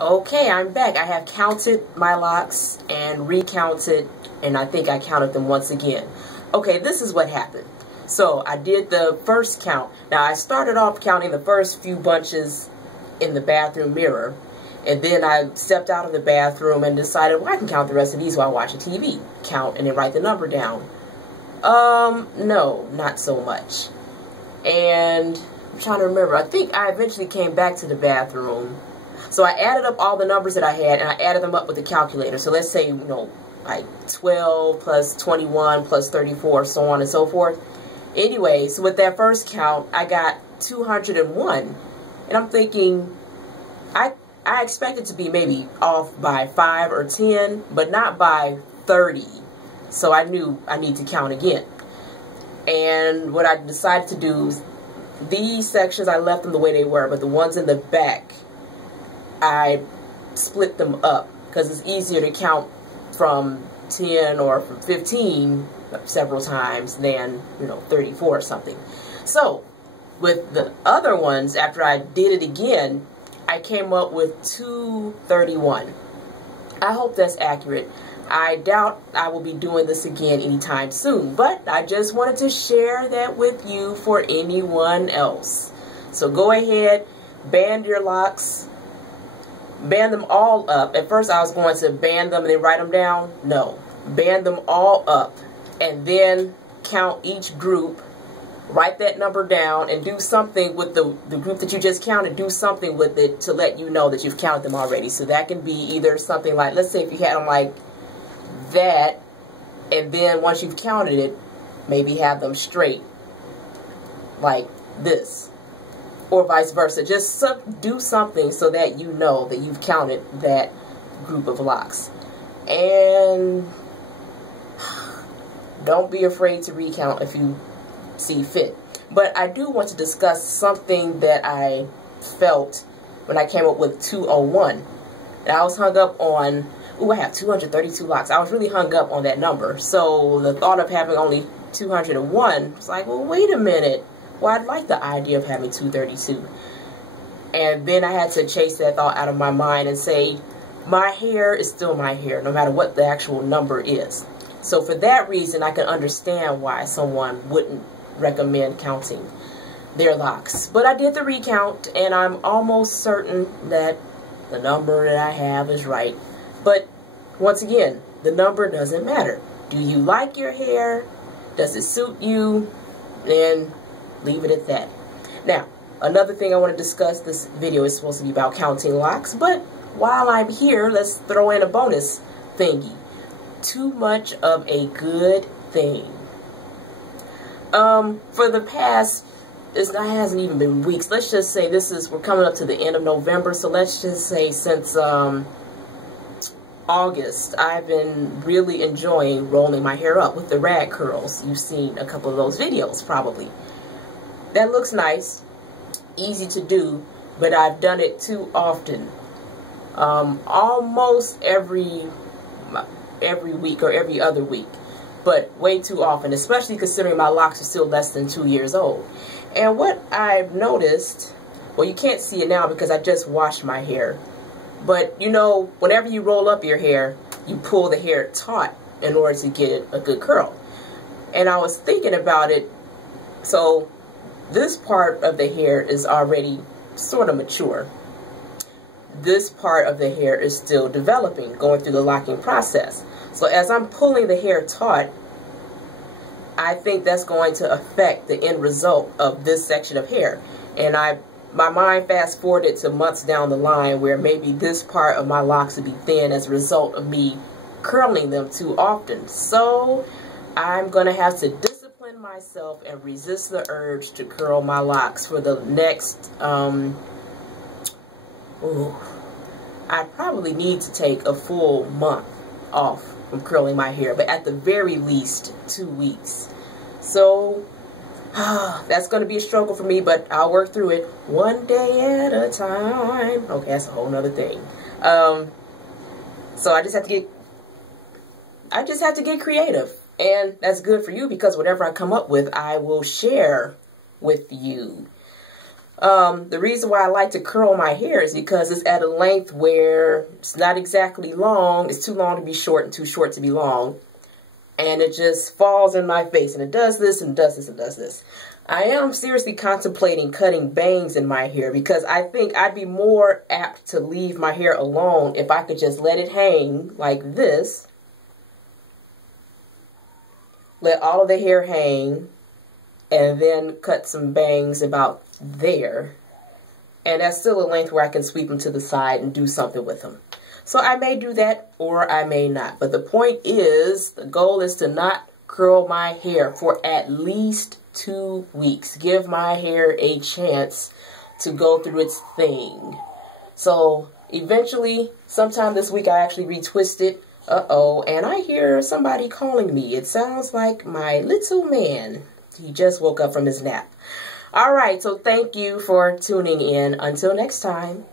Okay, I'm back. I have counted my locks and recounted, and I think I counted them once again. Okay, this is what happened. So I did the first count. Now I started off counting the first few bunches in the bathroom mirror, and then I stepped out of the bathroom and decided, well, I can count the rest of these while I watch a TV. Count and then write the number down. No, not so much. And I'm trying to remember. I think I eventually came back to the bathroom. So I added up all the numbers that I had, and I added them up with the calculator. So let's say, like 12 plus 21 plus 34, so on and so forth. Anyway, so with that first count, I got 201. And I'm thinking, I expected to be maybe off by 5 or 10, but not by 30. So I knew I need to count again. And what I decided to do, these sections, I left them the way they were, but the ones in the back, I split them up because it's easier to count from 10 or from 15 several times than, 34 or something. So with the other ones, after I did it again, I came up with 231. I hope that's accurate. I doubt I will be doing this again anytime soon, but I just wanted to share that with you for anyone else. So go ahead, band your locks. Band them all up. At first I was going to band them and then write them down. No. Band them all up and then count each group. Write that number down and do something with the group that you just counted. Do something with it to let you know that you've counted them already. So that can be either something like, let's say if you had them like that, and then once you've counted it, maybe have them straight like this. Or vice versa. Just do something so that you know that you've counted that group of locks. And don't be afraid to recount if you see fit. But I do want to discuss something that I felt when I came up with 201. And I was hung up on, I have 232 locks. I was really hung up on that number. So the thought of having only 201 was like, well, wait a minute. Well, I'd like the idea of having 232. And then I had to chase that thought out of my mind and say, my hair is still my hair, no matter what the actual number is. So for that reason, I can understand why someone wouldn't recommend counting their locks. But I did the recount, and I'm almost certain that the number that I have is right. But once again, the number doesn't matter. Do you like your hair? Does it suit you? Then leave it at that. Now, another thing I want to discuss, this video is supposed to be about counting locks, but while I'm here, let's throw in a bonus thingy. Too much of a good thing. For the past, it hasn't even been weeks. Let's just say we're coming up to the end of November, so let's just say since August, I've been really enjoying rolling my hair up with the rag curls. You've seen a couple of those videos, probably. That looks nice, easy to do, but I've done it too often. Almost every week or every other week, but way too often, especially considering my locks are still less than 2 years old. And what I've noticed, well, you can't see it now because I just washed my hair, but whenever you roll up your hair, you pull the hair taut in order to get a good curl. And I was thinking about it, so this part of the hair is already sort of mature. This part of the hair is still developing, going through the locking process. So as I'm pulling the hair taut, I think that's going to affect the end result of this section of hair. And my mind fast forwarded to months down the line where maybe this part of my locks would be thin as a result of me curling them too often. So I'm going to have to discipline myself and resist the urge to curl my locks for the next, I probably need to take a full month off from curling my hair, but at the very least 2 weeks. So that's going to be a struggle for me, but I'll work through it one day at a time. Okay, that's a whole nother thing. So I just have to get creative, and that's good for you because whatever I come up with, I will share with you. The reason why I like to curl my hair is because it's at a length where it's not exactly long. It's too long to be short and too short to be long. And it just falls in my face. And it does this and does this and does this. I am seriously contemplating cutting bangs in my hair because I think I'd be more apt to leave my hair alone if I could just let it hang like this. Let all of the hair hang and then cut some bangs about there. And that's still a length where I can sweep them to the side and do something with them. So I may do that or I may not. But the point is, the goal is to not curl my hair for at least 2 weeks. Give my hair a chance to go through its thing. So eventually, sometime this week, I actually retwist it. Uh-oh, and I hear somebody calling me. It sounds like my little man. He just woke up from his nap. All right, so thank you for tuning in. Until next time.